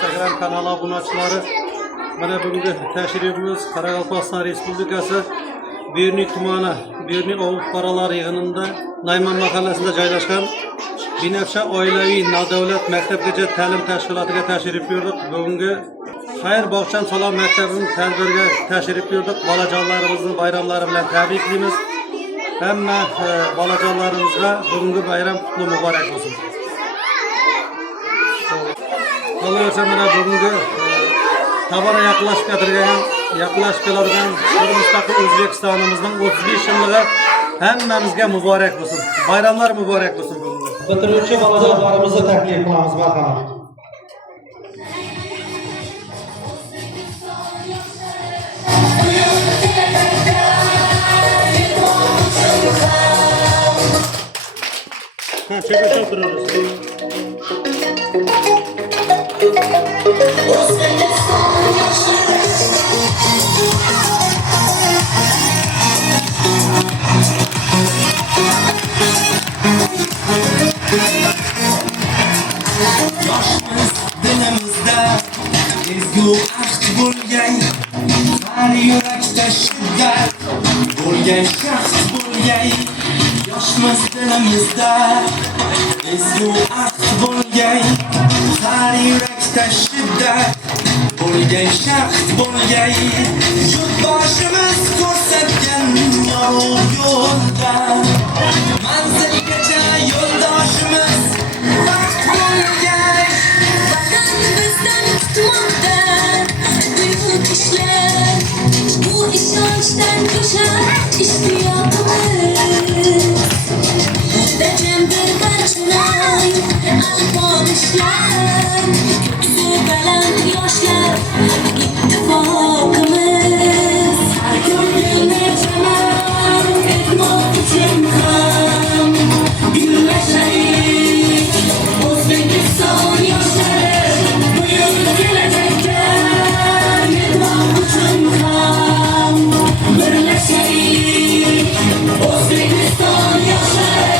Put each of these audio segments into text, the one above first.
Instagram kanalı obunaçıları. Mana bugungi tashrifimiz Qoraqalpog'iston Respublikasi Beruniy tumani Beruniy Ovuq fuqarolar yig'inida Nayman mahallasida joylashgan Binafsha oilaviy nodavlat maktabgacha ta'lim tashkilotiga tashrif buyurdik. Bugungi Xayr bog'cham salom maktabining tadbiriga tashrif buyurdik. Bolajonlarimizni bayramlari bilan tabriklaymiz. Hamma bolajonlarimizga bugungi bayram qutlug' muborak bo'lsin. Qolaversa mana bugungi tobora yaqinlashib keladigan mustaqil O'zbekistonimizning 35 yilligi hammamizga muborak bo'lsin. Bayramlar muborak bo'lsin bugungi. Bitiruvchi bolajonlarimizni taklif qilamiz, marhamat. Çekil otururuz. Yoshmiz dilimizda ezgu ahd bo'lgan, har yurakda shiddat bo'lgan shaxs bo'lgan. Yoshmiz dilimizda ezgu ahd bo'lgan, har yurakda shiddat bo'lgan shaxs bo'lgan. Yurtboshimiz ko'rsatgan yorug' yo'lda manzilgacha yo'ldoshimiz baxt bo'lgan. Vatan bizdan kutmoqda buyuk ishlar, bu ishonchdan jo'shar ishtiyoqimiz. Muddakamdir barchalar alpog'ishlar, ko'ksi baland yoshlar ittifoqimiz. Har ko'ngilni chamar etmoq uchun ham birlashaylik. O'zbekiston yoshlari buyuk kelajakka yetmoq uchun ham birlashaylik. O'zbekiston yoshlari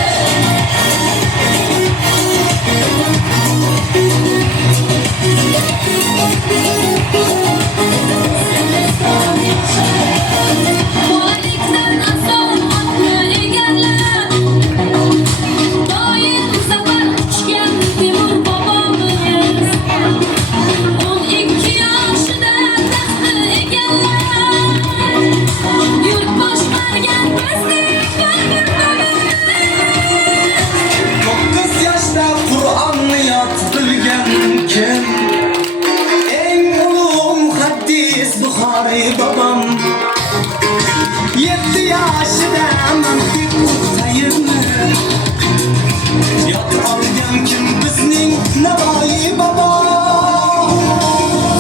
bolalikdan asol otni egallab doim safar uchgan Temur bobomiz 12 yoshida taxtni egallab yurt boshqargan bizning To'qqiz yoshda Qur'onni yod bilgan kim? Eng ulug' muhaddis Buxoriy bobom. 7 yoshida mantiq Sayyidni yod olgan kim? Bizning Navoiy bobom.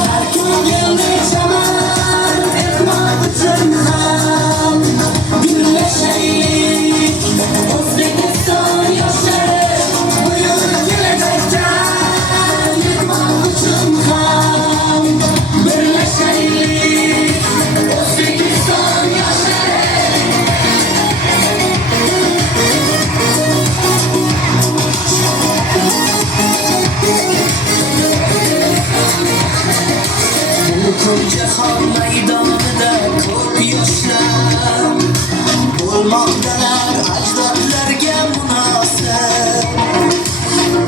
Har ko'ngilni chamar etmoq uchun ham birlashaylik. O'zbekiston yoshlari buyuk kelajakka yetmoq uchun ham birlashaylik. O'zbekiston yoshlari butun jahon maydonida ko'p yoshlar bo'lmoqdalar ajdodlarga munosib.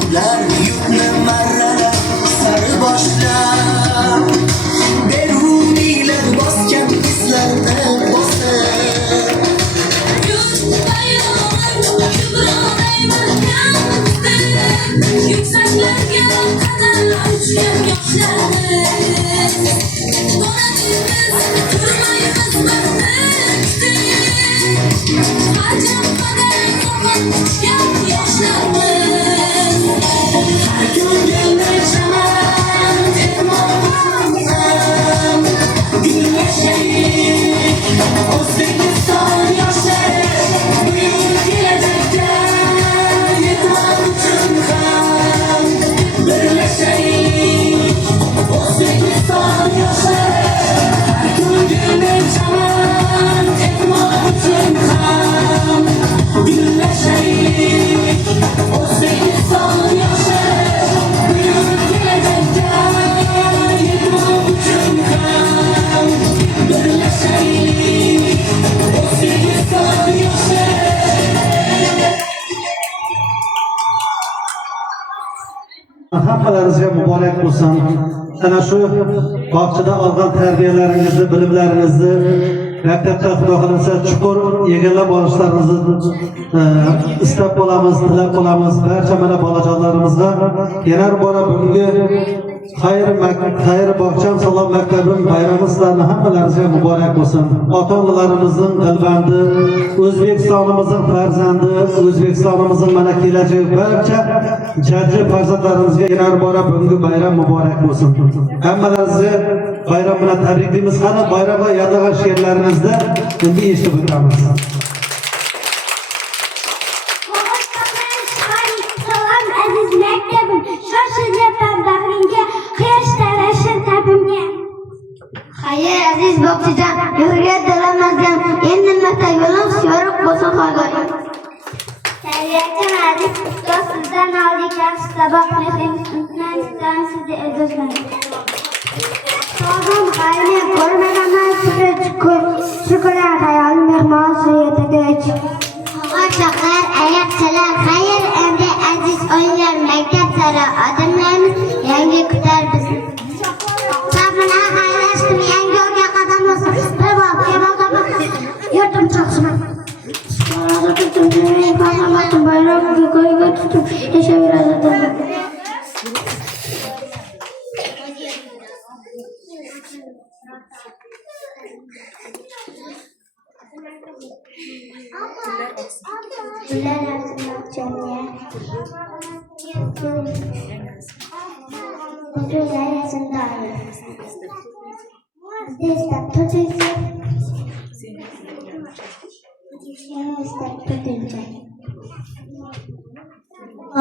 Ular yurtni marralab sari boshlab, Beruniylar bosgan izlarni bosib. yuksaklarga qadam uchgan yoshlarimiz. Donamiz turmaymiz baxtli, ajab qadam uchgan yoshlarimiz. Har ko'ngilni chamar etmoq uchun ham birlashaylik. O'zbekiston yoshlari buyuk kelajakka yetmoq uchun ham birlashaylik. mübarek bo'lsin. Ana shu bog'chada olgan tarbiyalaringizni, bilimlaringizni maktabda Xudo xolasa chuqur egallab olishlaringizni istab qolamiz, tilab qolamiz. Barcha mana bolajonlarimizga yana bora bugungi xayr bog'cham salom maktabim bayrami sizlarni hammalaringizga muborak bo'lsin. Ota-onalarimizning dilbandi, O'zbekistonimizning farzandi, O'zbekistonimizning mana kelajak barcha jajji farzandlarimizga yana bora bugungi bayram muborak bo'lsin. Hammalaringizga bayram bilan tabriklaymiz. Qani bayramga yodlagan she'rlaringizni endi eshitib o'tamiz. Salom aziz maktabim, shoshilibman bag'ringga, quyosh talashin tabimga. Xayr aziz bog'chajon, yo'lga dilamazgan, endi maktab yo'lim yorug' bo'lsin xo'jayin. Tarbiyachim aziz ustoz, sizdan oldik yaxshi saboq, mehringizni istaman sizni e'zozlaring. Sog'im xayrni ko'rmaganman, sizga shukrlar hayolim mehmon suyetagach. Qo'shaqlar, ayaqchalar, xayr endi aziz o'yinlar maktab sari odimlaymiz, yangi kutar bizni. Sabina xayrlashdim, yangi yo'lga qadam bosib, bir bor kebab topib, yurtim cho'qshiman. Bayramga ko'yga tutib, yashayveradi.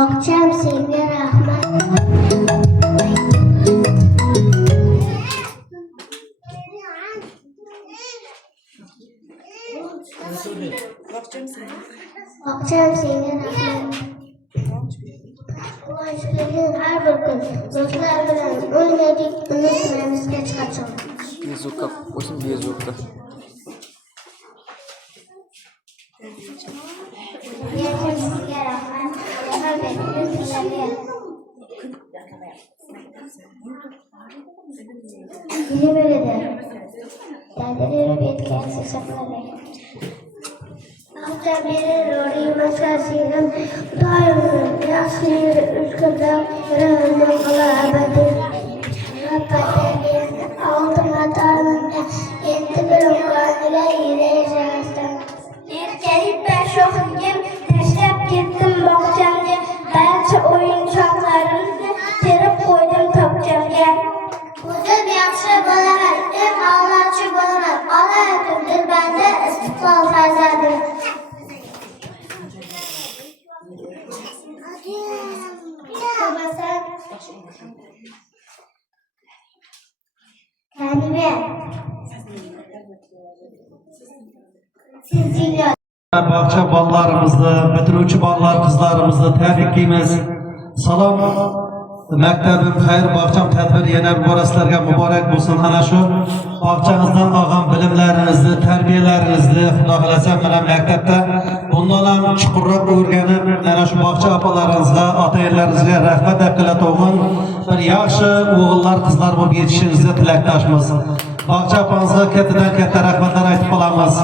Akşam sevgi rahmet. Akşam sevgi rahmet. Başkanın her bir gün dostlar bilen oynadık, unutmayımız geç kaçalım. Безука, 8 безука. Yakın sevgi rahmet. Daha bekleriz sizlerle. Yine böyle de. Derdileri etkilerse saklarlar. Hafta biri Rory masasıyla dayanır. Yaşlı ülkede yüreğinde kala ebedi. Hakikaten aldım hatanımda. Yetti bir oklarıyla yürüyeceğizden. Erkeğip ben şokum teşrep gittim bahçemde. Barcha oyuncaklarımızı terip koydum topçamga. O'zim yaxshi bo'laman, deb Allohchi bo'laman. Ona aytdim banda istiqlol farzandim. Bog'cha bolalarimizni, bitiruvchi bolalar qizlarimizni tabriklaymiz. Salom maktabim xayr bog'cham tadbir yana borasizlarga muborak bo'lsin. Ana shu bog'changizdan olgan bilimlaringizni, tarbiyalaringizni Xudo xolasa mana maktabda bundan ham chuqurroq o'rganib, ana shu bog'cha opalaringizga, ota-onalaringizga rahmat deb qilaman. Bir yaxshi o'g'illar, qizlar bo'lib yetishingizni tilakdoshmiz. Bog'cha opangizga kattadan-katta rahmatlar aytib qolamiz.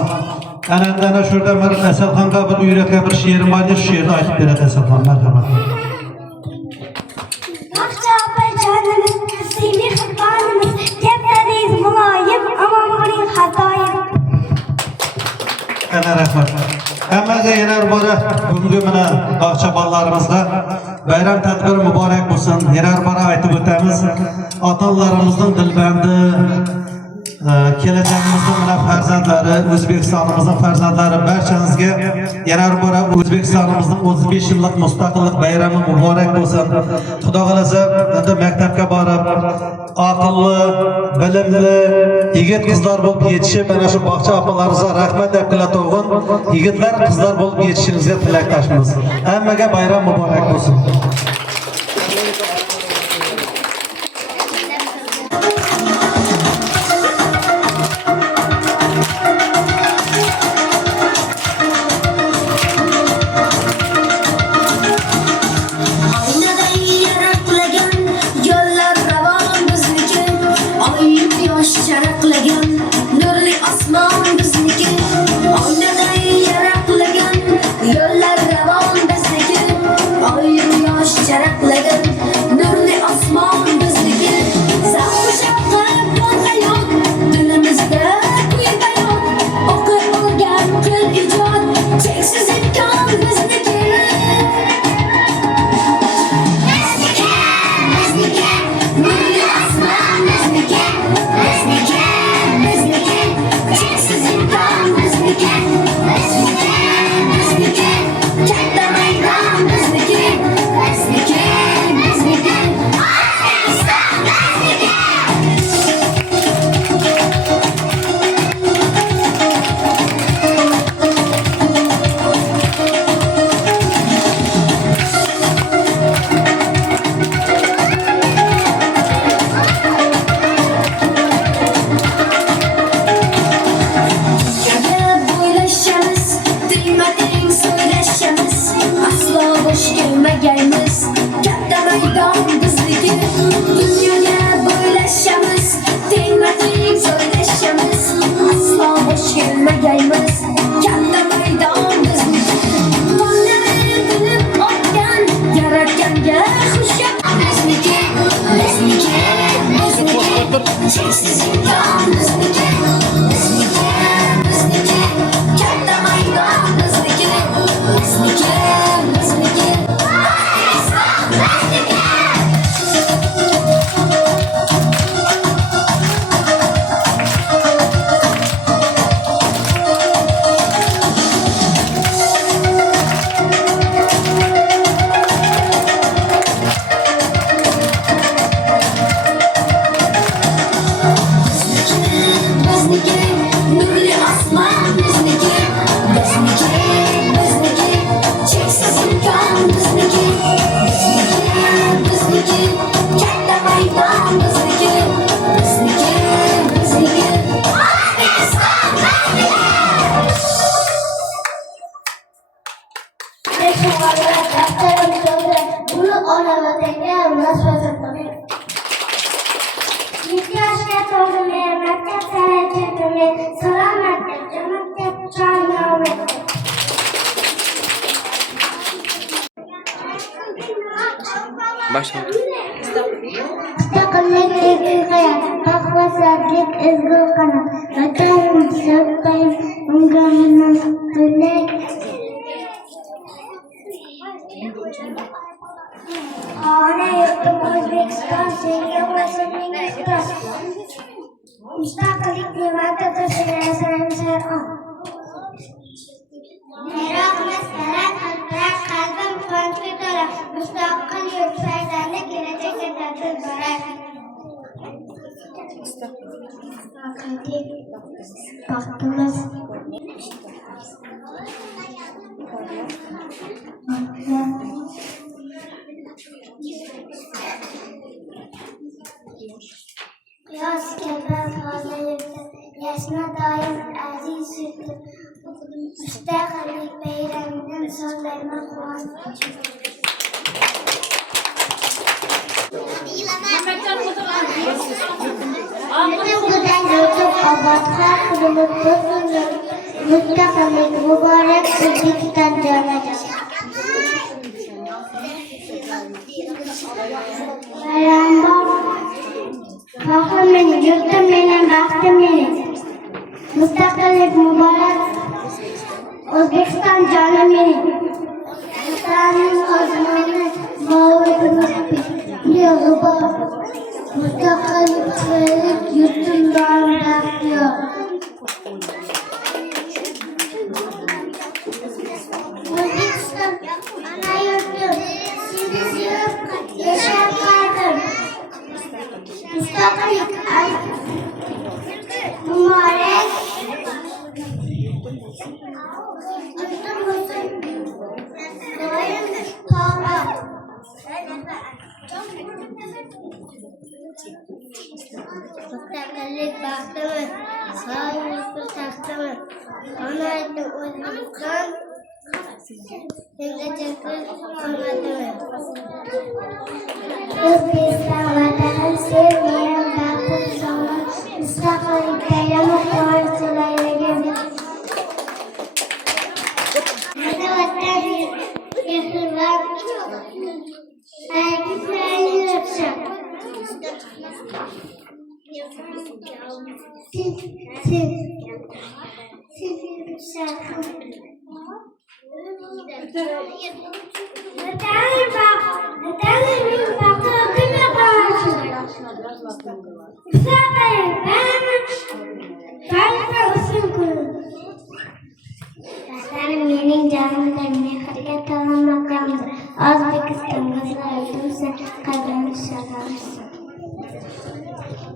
Ana şurada bir Asalxonga bir uyratgan bir she'rim bor, shu she'rni aytib beradi Asalxon. Marhamat. Bog'cha opajonimiz, sizning mehmonimiz, gaplaringiz muloyim, omon bo'ling xatoyim. Ana rahmat. Hammaga yana bora bugungi mana bog'cha bolalarimizga bayram tadbiri muborak bo'lsin. Yana bora aytib o'tamiz. Ota-onalarimizning dilbandi kelajagimizning mana farzandlari, O'zbekistonimizning farzandlari barchangizga yana bora O'zbekistonimizning 35 yillik mustaqillik bayrami muborak bo'lsin. Xudo xolasa endi maktabga borib, aqlli, bilimli yigit qizlar bo'lib yetishib, mana shu bog'cha opalaringizga rahmat deb qilatovg'in. Yigitlar, qizlar bo'lib yetishingizga tilakdoshmiz. Hammaga bayram muborak bo'lsin. Aynadan yaraqlagan yo'llar tur. Cheksiz imkan bizniki, bizniki, bizniki. Katta maydon bizniki, bizniki, bizniki. O'zbekiston bizniki. Bizniki, nurli osmon bizniki, bizniki, bizniki. Cheksiz imkon bizniki, bizniki, bizniki. Katta maydon bizniki, bizniki, bizniki. O'zbekiston bizniki. Bunu ona vatanga munosabat qilgan. 7 yoshga to'ldim, maktab san'atchim, salomat, jamoatga jonim. Başla. Mustaqillik ezgu hayot, baxtsizlik ezgu qanot. Vatan sevgim, unga minnatdorlik. Ona yurtim O'zbekiston, senga va sening yurtdosh. Mustaqillik ne'mati tashlasan. Meroqni sarat qilib, qalbim quvonchga to'la. Mustaqil yurt farzandi kelajakka ta'til barak. Baxtimiz Yoz kabi hozirlikda yashna doim aziz yurtim. Mustaqillik bayramidan so'zlayman quvonch. Yurtimizdan yurtim obod, har kunimiz to'zg'in. Mustaqillik muborak, O'zbekiston jonajon. Bayramlar faxrim mening, yurtim mening, baxtim mening. Mustaqillik muborak, O'zbekiston jonim mening. Vatanning ozmoni, mavludimiz beg'ubor. Mustaqillik yurtim doim baxtiyor. O'zbekiston ana yurtim, seni sevib yashab qoldim. Mustaqillik muborak, yurtim bo'lsin doim obod. Mustaqillik baxtimiz, sog'lik taxtimiz. Ona yurtim O'zbekiston, kelajakimiz omadimiz. O'zbekiston vatanim, sevgilim, baxtim, sog'lik, mustaqillik bayrami quvonchlaydigan. Ana vatan yurtimlar, aytmayli yurtsan. Mening jonimdan mehrga to'la maqomdir. O'zbekiston qizlarimizdan qalbim sharafli.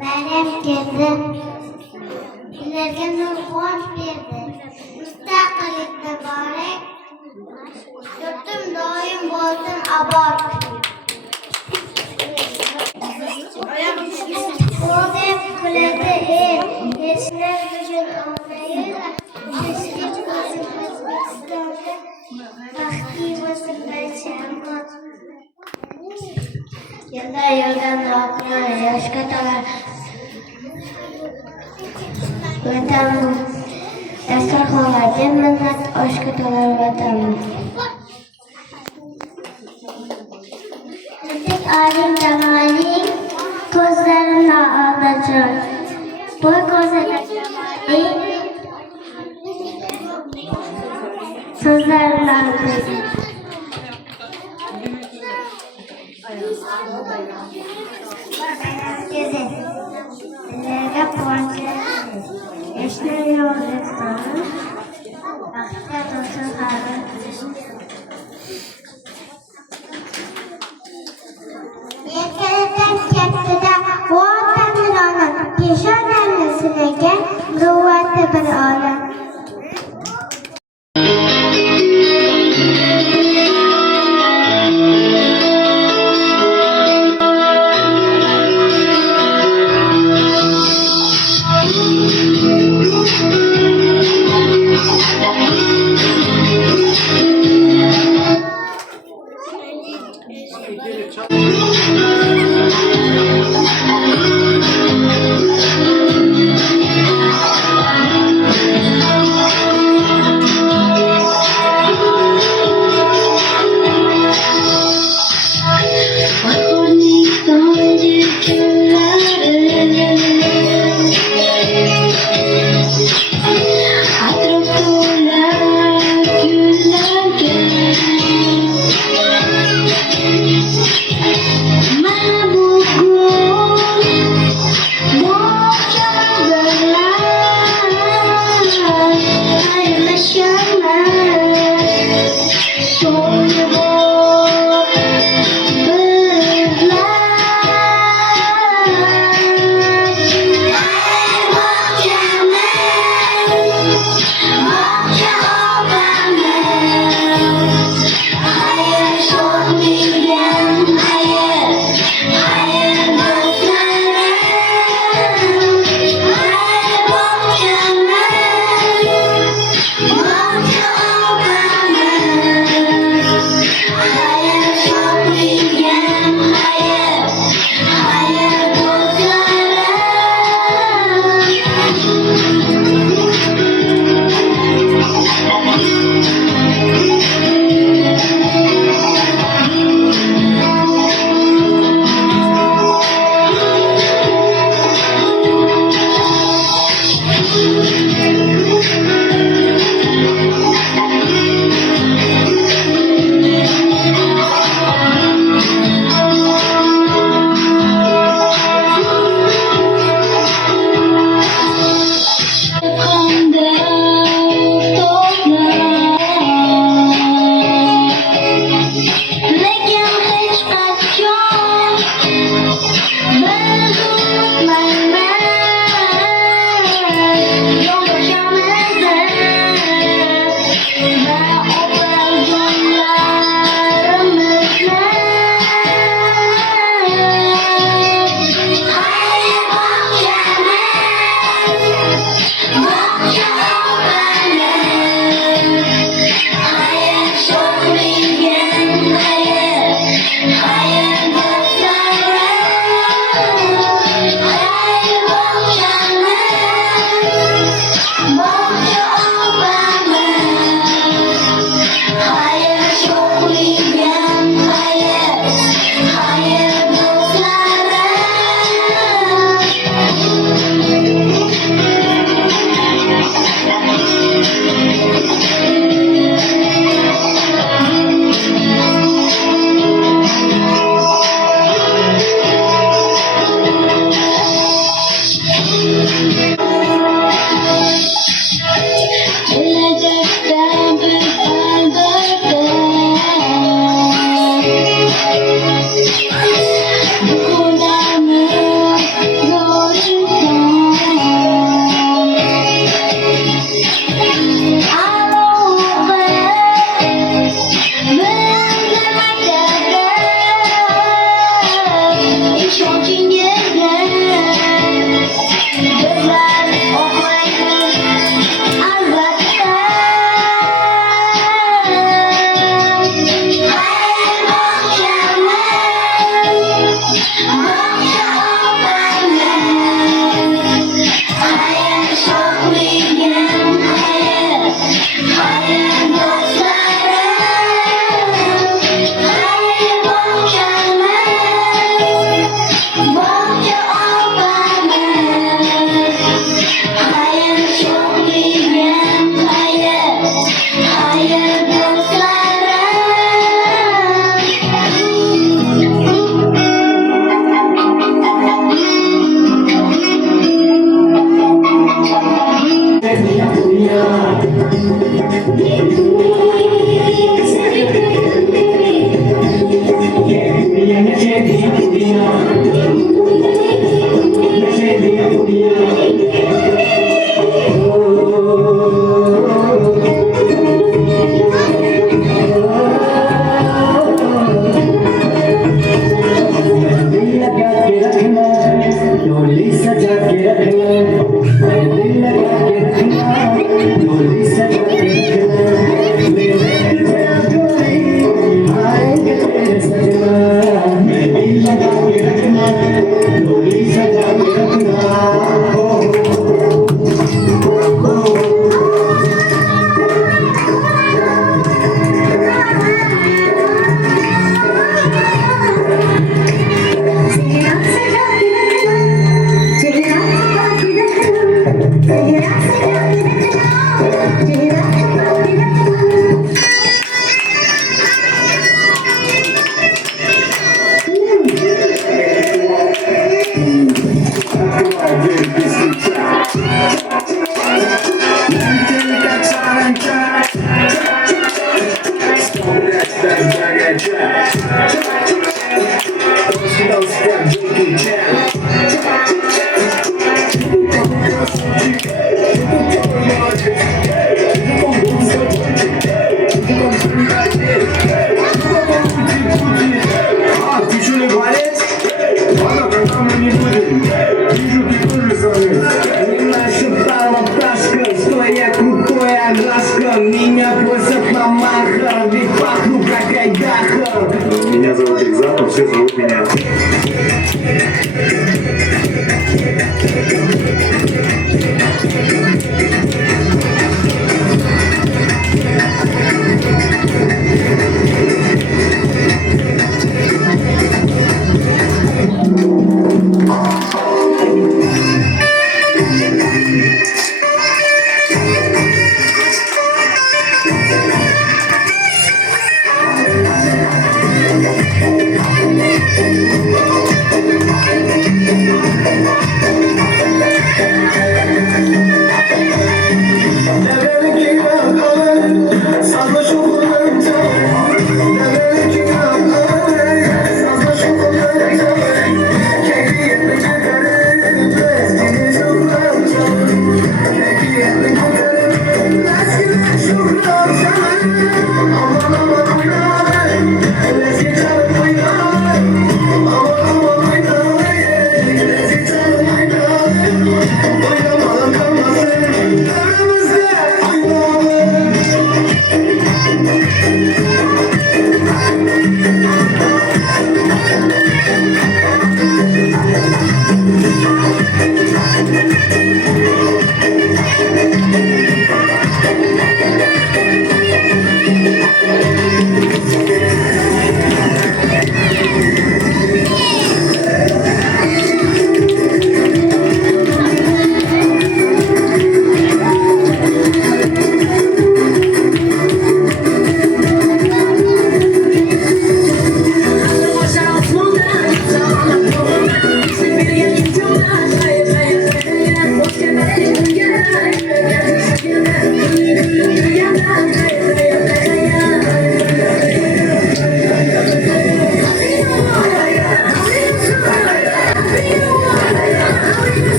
Bayram keldi, ularga nur quvonch berdi. Mustaqillik muborak, yurtim doim bo'lsin obod. Qo'ldan kuladi el, yashnar uchun onayilar. Tinchlik bo'lsin O'zbekistonda, baxtli bo'lsin barcha avlod. Yoldan oqma yoshga to'lar. Vatanimiz dasturxonlarga minnat, oshga to'lar vatanimiz. Tinchlik olim jamoaning ko'zlarini oldi. Balajon. Boy ko'rsatadi. So'zlar bilan Sizlarga quvonchi eshitmayor doston. Baxtga to'sin hali. Yelkaladan kattida vatanni olam, peshonamni sinagan muruvvati bir olam. डोली सजा के रखना मैं दिल लगा के रखना डोली सजा के रखना मेरे पीछे डोली आएंगे तेरे सजना मैं दिल लगा के रखना डोली सजा के रखना हो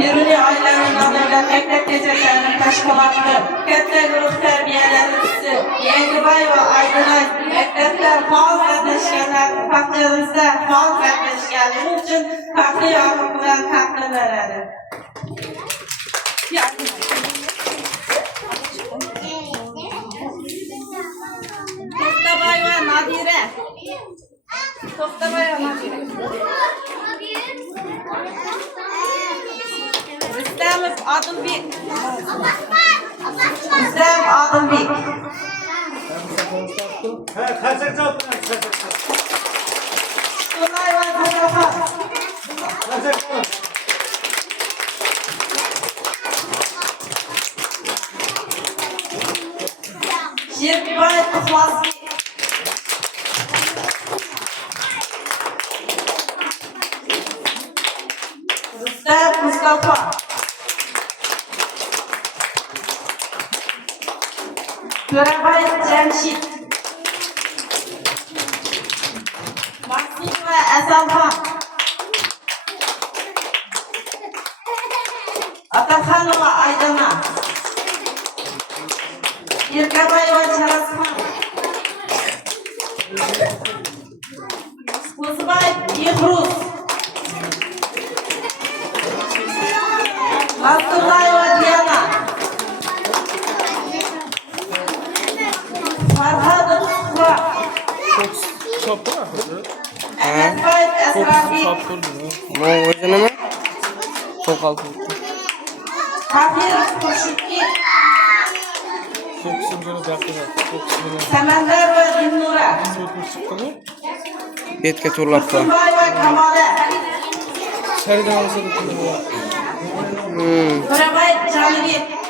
Birini ailenin adıyla mektep gecelerinin teşkilatı, katta grup terbiyelerisi, Yengibay ve Aydınay mektepler faal katleşkenler, fakirlerimizde faal katleşkenler için farklı yardımdan katkı verelim. Toftabay ve Nadire. Toftabay ve Nadire. Rüstemov Adılbek. Rüstem Adılbek. Kaçak cevap ver. Tulay ve Mustafa. Kaçak cevap. Şirkbay Kuflaslı. Rüstem Mustafa. Törabay Cemşit. Maksud ve Esalhan. Atakanova Aydın'a. Yirkabay ve Çarasman. Kuzbay Yehruz. Nasrullah ve Diana. Farhad Kufra. Ahmet Bayt Esrabi. Ne özüne mi? Çok altı. Kafir Kurşutki. Semender ve Dinnura. Betke turlapta. Kumbay ve Kamale. Kurabay Canibek.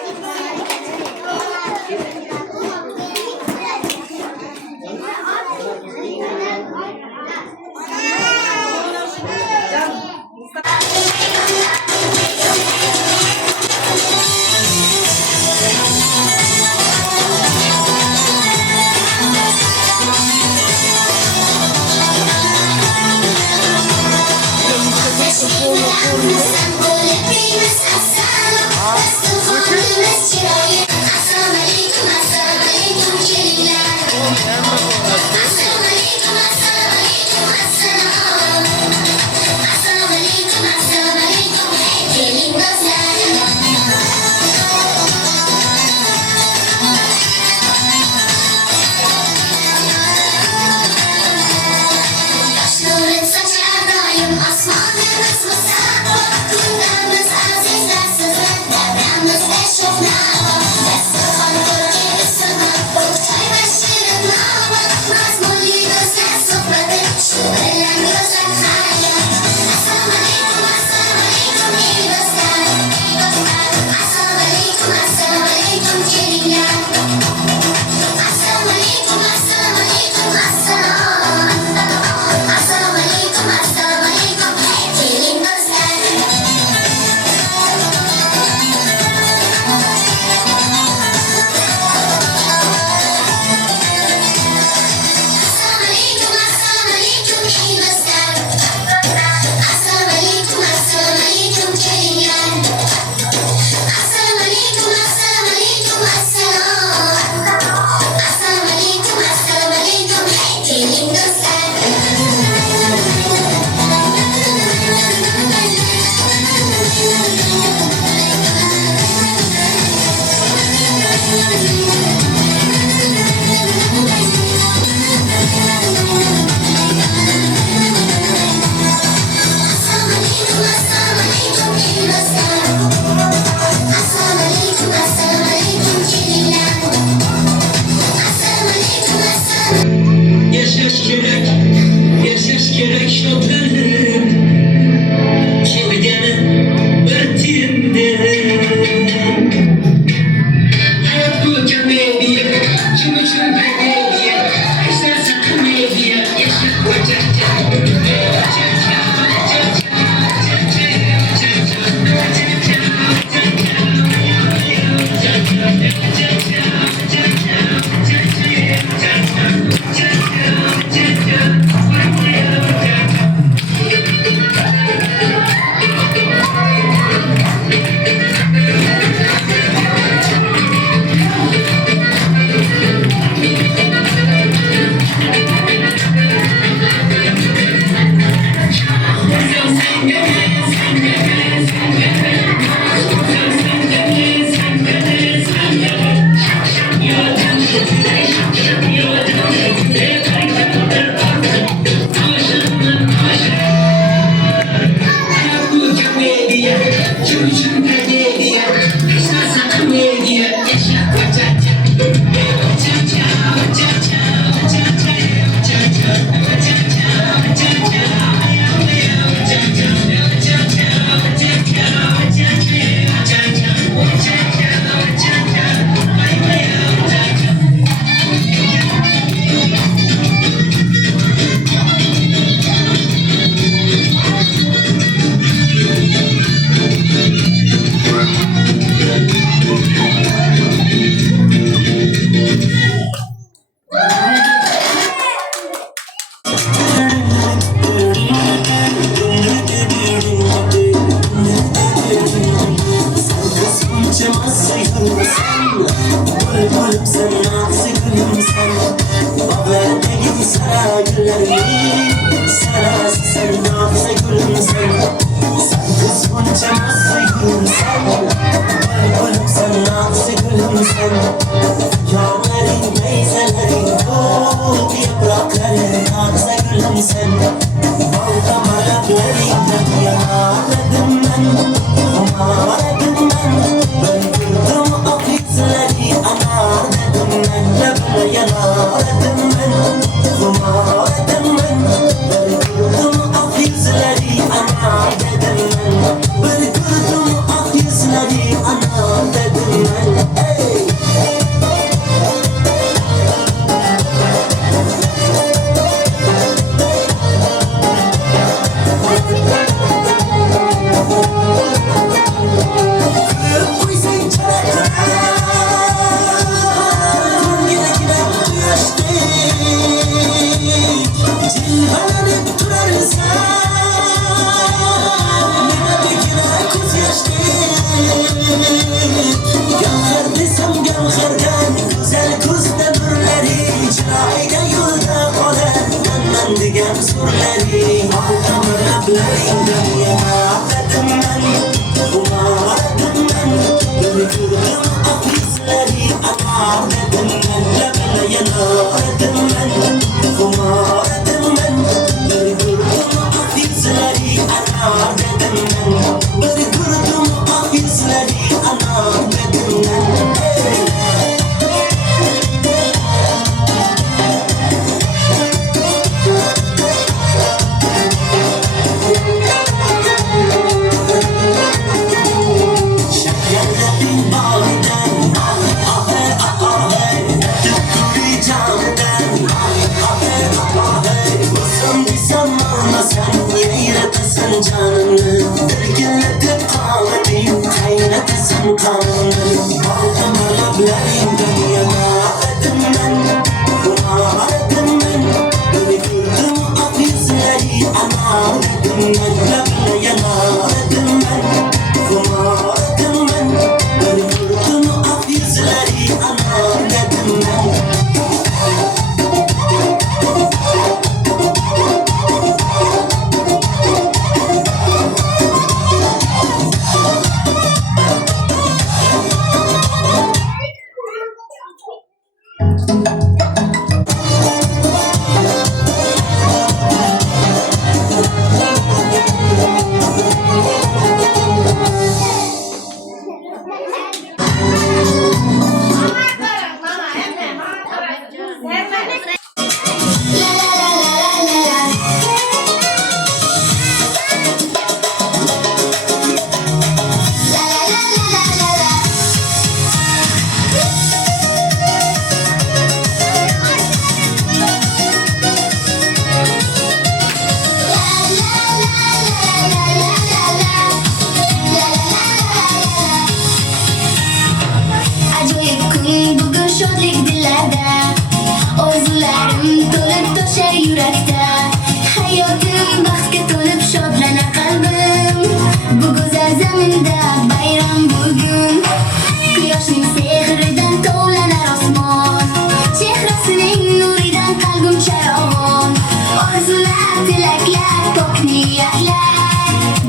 Orzular, tilaklar, ko'k niyatlar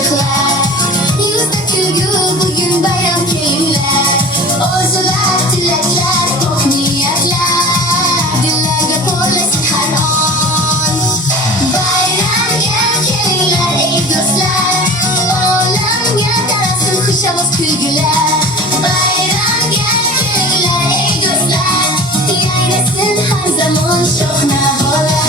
ışıklar Yüzde gülgül bugün bayram keyifler Orzular, dilekler, tok niyetler Dillerge porlasın her an Bayram gel kelingler ey dostlar Olam gel tarasın kuşamız külgüler Bayram gel kelingler ey dostlar Yaynasın her zaman şohna bolar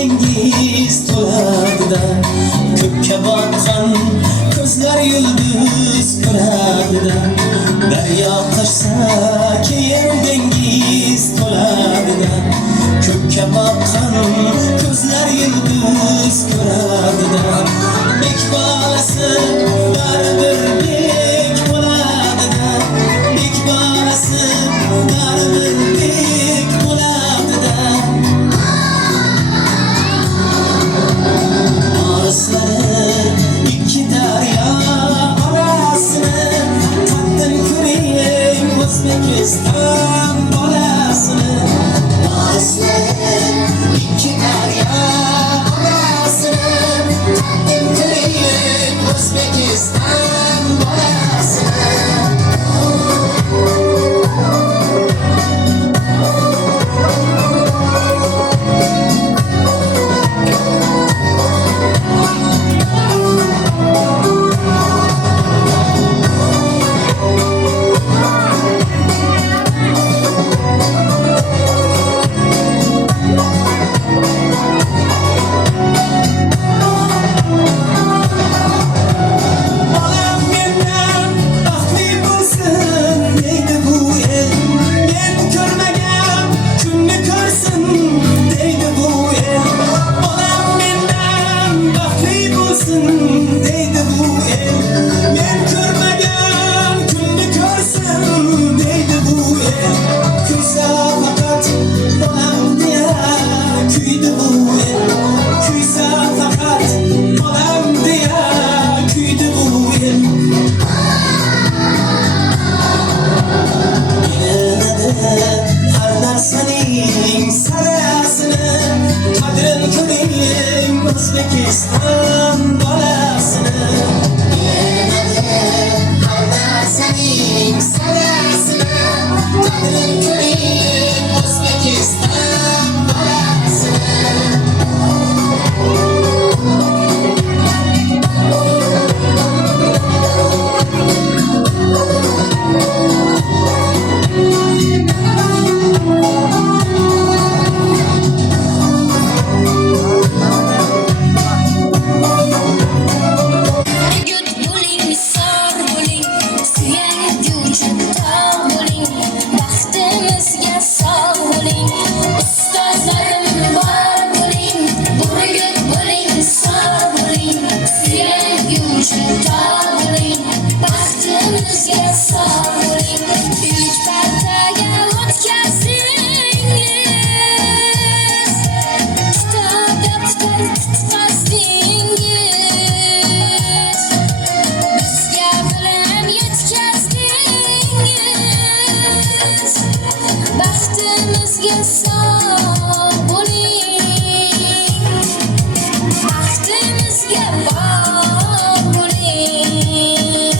dengiz to'ladida ko'kka botgan ko'zlar yulduz ko'radida daryo toshsa keyin dengiz to'ladida ko'kka botgan ko'zlar yulduz ko'radida bek bolasi baribir bek bo'ladida bek bolasi baribir bek bo'ladida İki derya arasını Tattın kureyim Özbekistan bolasını İki derya arasını Tattın kureyim Özbekistan bolasını Özbekistan bolasını Hala senin sarasını Tadın kırayım Özbekistan bolasını Baxtimizga sog' bo'ling, baxtimizga bog' bo'ling.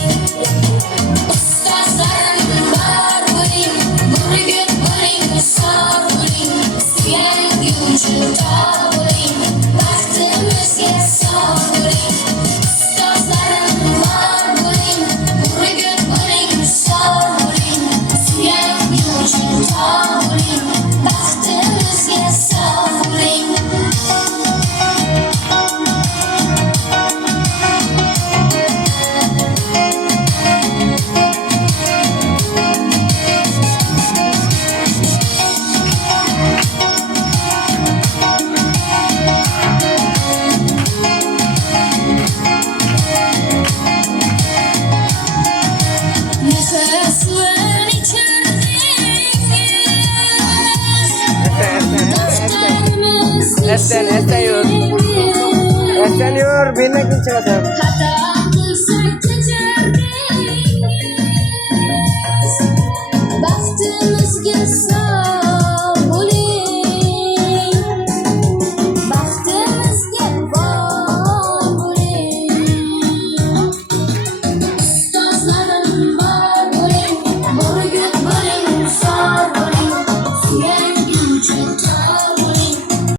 Ustozlarim bor bo'ling, burgut bo'ling, misol bo'ling, suyanguchi tog' bo'ling, baxtimizga sog' bo'ling. Ustozlarim bor bo'ling, burgut bo'ling, misol bo'ling, suyanguchi tog' bo'ling. Baxtimizga sog' bo'ling. Esten yor. Esten yor. Birine kim çıkacak? Hata